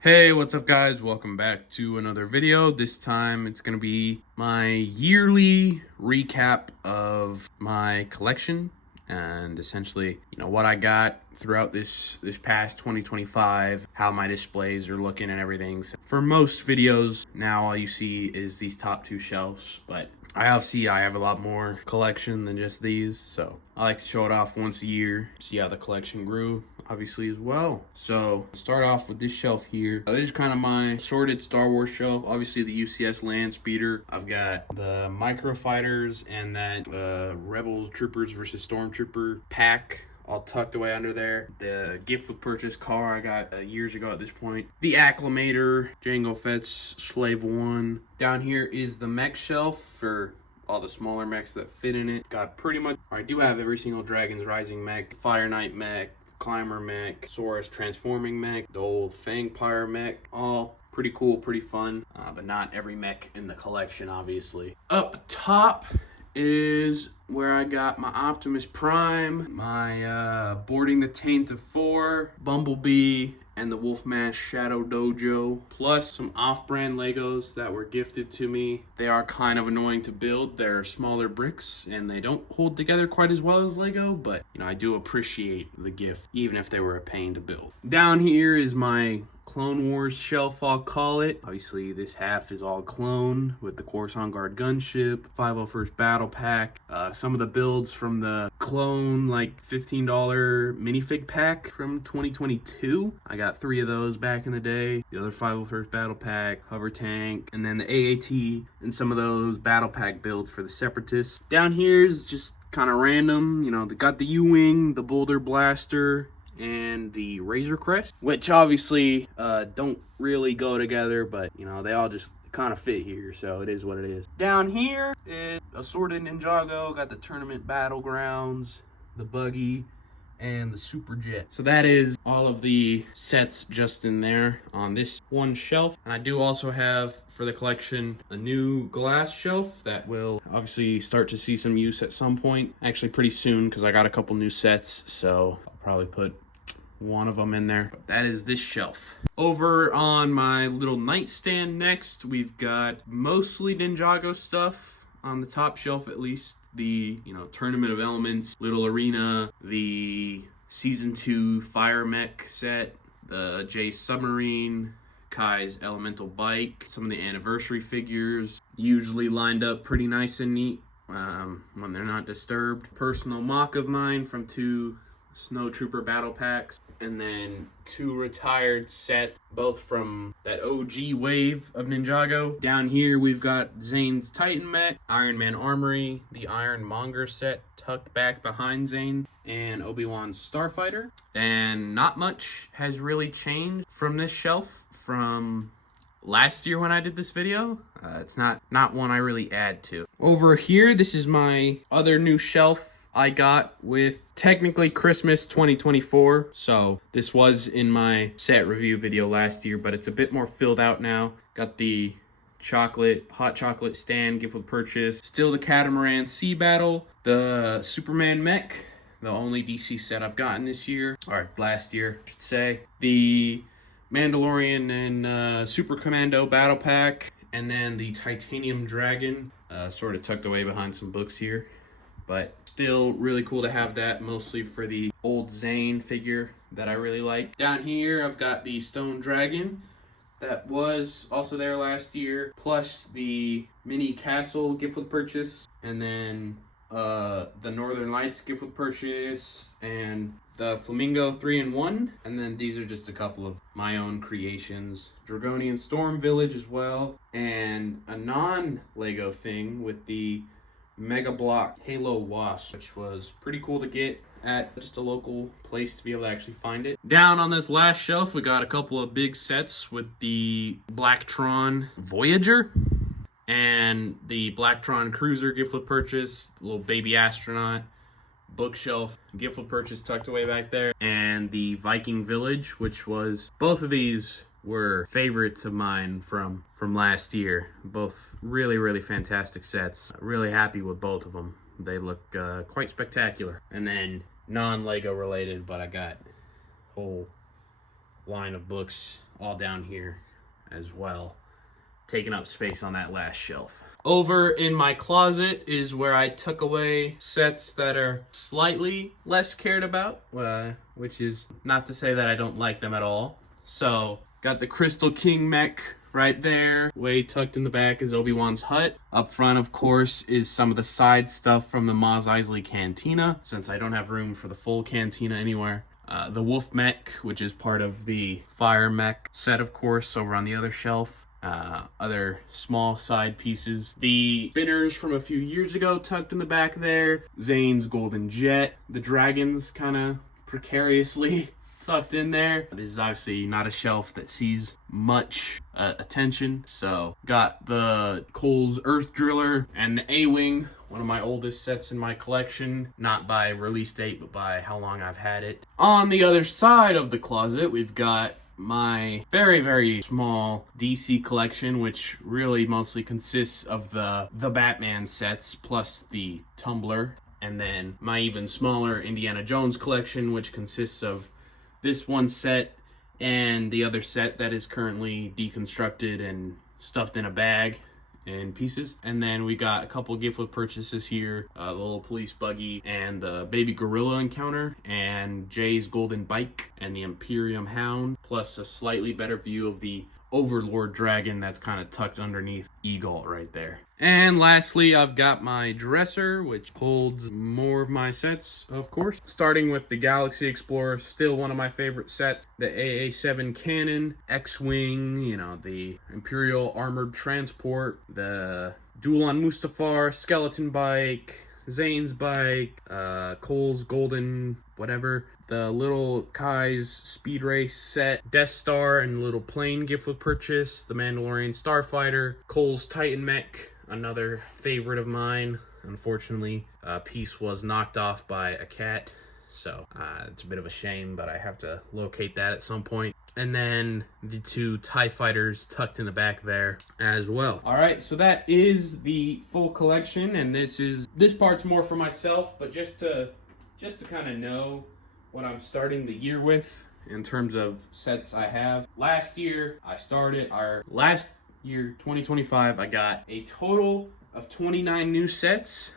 Hey, what's up guys? Welcome back to another video. This time it's going to be my yearly recap of my collection and essentially, what I got throughout this past 2025, how my displays are looking and everything. So for most videos, now all you see is these top two shelves, but I have a lot more collection than just these, so I like to show it off once a year, see how the collection grew, obviously, as well. So start off with this shelf here. This is kind of my sorted Star Wars shelf. Obviously the UCS land speeder. I've got the micro fighters and that Rebel Troopers versus Stormtrooper pack all tucked away under there. The gift with purchase car I got years ago at this point. The Acclamator, Jango Fett's Slave 1. Down here is the mech shelf for all the smaller mechs that fit in it. Got pretty much, I do have every single Dragon's Rising mech, Fire Knight mech, Climber mech, Saurus transforming mech, the old Fangpyre mech, all pretty cool, pretty fun, but not every mech in the collection, obviously. Up top is where I got my Optimus Prime, my Boarding the Taint of 4, Bumblebee, and the Wolfman Shadow Dojo, plus some off-brand Legos that were gifted to me. They are kind of annoying to build. They're smaller bricks, and they don't hold together quite as well as Lego, but, I do appreciate the gift, even if they were a pain to build. Down here is my Clone Wars shelf, I'll call it. Obviously, this half is all clone with the Coruscant Guard gunship, 501st Battle Pack, some of the builds from the clone, like $15 minifig pack from 2022. I got 3 of those back in the day. The other 501st Battle Pack, Hover Tank, and then the AAT, and some of those Battle Pack builds for the Separatists. Down here is just kind of random. They got the U-Wing, the Boulder Blaster, and the Razor Crest, which obviously don't really go together, but they all just kind of fit here, so it is what it is. Down here is assorted Ninjago. Got the Tournament Battlegrounds, the Buggy, and the Super Jet. So that is all of the sets just in there on this one shelf. And I do also have for the collection a new glass shelf that will obviously start to see some use at some point, actually pretty soon, because I got a couple new sets, so I'll probably put one of them in there. But that is this shelf. Over on my little nightstand next, we've got mostly Ninjago stuff on the top shelf, at least. The Tournament of Elements, Little Arena, the Season 2 Fire Mech set, the J Submarine, Kai's Elemental Bike, some of the anniversary figures, usually lined up pretty nice and neat when they're not disturbed. Personal mock of mine from 2 Snow Trooper battle packs, and then 2 retired sets, both from that OG wave of Ninjago. Down here we've got Zane's Titan Mech, Iron Man Armory, the Iron Monger set tucked back behind Zane, and Obi-Wan's Starfighter. And not much has really changed from this shelf from last year when I did this video. It's not one I really add to. Over here, this is my other new shelf I got with technically Christmas 2024. So this was in my set review video last year, but it's a bit more filled out now. Got the hot chocolate stand, gift with purchase. Still the Catamaran Sea Battle, the Superman mech, the only DC set I've gotten this year, or last year, I should say. The Mandalorian and Super Commando battle pack, and then the Titanium Dragon, sort of tucked away behind some books here. But still really cool to have that, mostly for the old Zane figure that I really like. Down here, I've got the Stone Dragon that was also there last year, plus the Mini Castle gift with purchase, and then the Northern Lights gift with purchase, and the Flamingo 3-in-1. And then these are just a couple of my own creations. Dragonian Storm Village as well, and a non-Lego thing with the Mega Block Halo Wasp, which was pretty cool to get at just a local place to be able to actually find it. Down on this last shelf, we got a couple of big sets with the Blacktron Voyager and the Blacktron Cruiser gift with purchase, little baby astronaut, bookshelf gift with purchase tucked away back there, and the Viking Village, which was, both of these were favorites of mine from last year. Both really fantastic sets. Really happy with both of them. They look quite spectacular. And then non-Lego related, but I got whole line of books all down here as well, taking up space on that last shelf. Over in my closet is where I tuck away sets that are slightly less cared about, which is not to say that I don't like them at all. So, got the Crystal King mech right there. Way tucked in the back is Obi-Wan's hut. Up front, of course, is some of the side stuff from the Mos Eisley Cantina, since I don't have room for the full cantina anywhere. The Wolf mech, which is part of the Fire mech set, of course, over on the other shelf. Other small side pieces. The spinners from a few years ago tucked in the back there. Zane's Golden Jet. The dragons kind of precariously tucked in there. This is obviously not a shelf that sees much attention. So got the Cole's Earth Driller and the A-Wing, one of my oldest sets in my collection, not by release date, but by how long I've had it. On the other side of the closet, we've got my very, very small DC collection, which really mostly consists of the Batman sets plus the Tumbler, and then my even smaller Indiana Jones collection, which consists of this one set and the other set that is currently deconstructed and stuffed in a bag in pieces. And then we got a couple gift with purchases here, the little police buggy and the baby gorilla encounter and Jay's golden bike and the Imperium Hound, plus a slightly better view of the Overlord dragon that's kind of tucked underneath Eagle right there. And lastly, I've got my dresser, which holds more of my sets, of course. Starting with the Galaxy Explorer, still one of my favorite sets. The AA-7 cannon, X-Wing, you know, the Imperial Armored Transport, the Duel-on Mustafar, Skeleton Bike, Zane's bike, Cole's Golden whatever, the little Kai's Speed Race set, Death Star and little plane gift with purchase, the Mandalorian Starfighter, Cole's Titan mech, another favorite of mine. Unfortunately, a piece was knocked off by a cat, so it's a bit of a shame, but I have to locate that at some point. And then the two TIE fighters tucked in the back there as well. All right, so that is the full collection, and this part's more for myself, but just to kind of know what I'm starting the year with in terms of sets I have. Last year, 2025, I got a total of 29 new sets.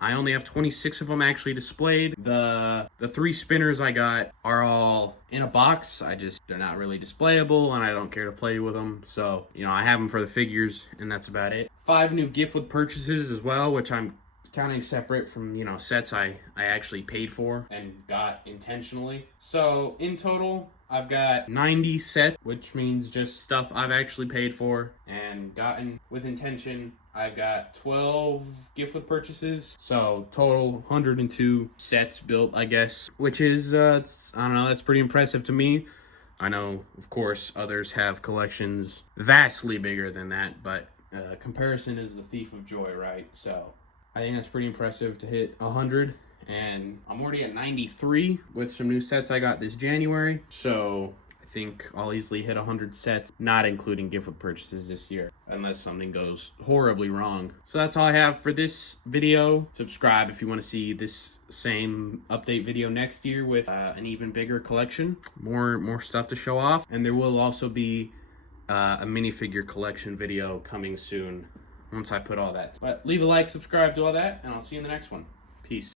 I only have 26 of them actually displayed. The 3 spinners I got are all in a box. They're not really displayable and I don't care to play with them. So, you know, I have them for the figures and that's about it. 5 new gift with purchases as well, which I'm counting separate from, you know, sets I actually paid for and got intentionally. So in total, I've got 90 sets, which means just stuff I've actually paid for and gotten with intention. I've got 12 gift with purchases, so total 102 sets built, I guess, which is, I don't know, that's pretty impressive to me. I know, of course, others have collections vastly bigger than that, but comparison is the thief of joy, right? So I think that's pretty impressive to hit 100, and I'm already at 93 with some new sets I got this January, so I think I'll easily hit 100 sets, not including gift with purchases this year, unless something goes horribly wrong. So that's all I have for this video. Subscribe if you want to see this same update video next year with an even bigger collection, more stuff to show off, and there will also be a minifigure collection video coming soon once I put all that. But leave a like, subscribe, do all that, and I'll see you in the next one. Peace.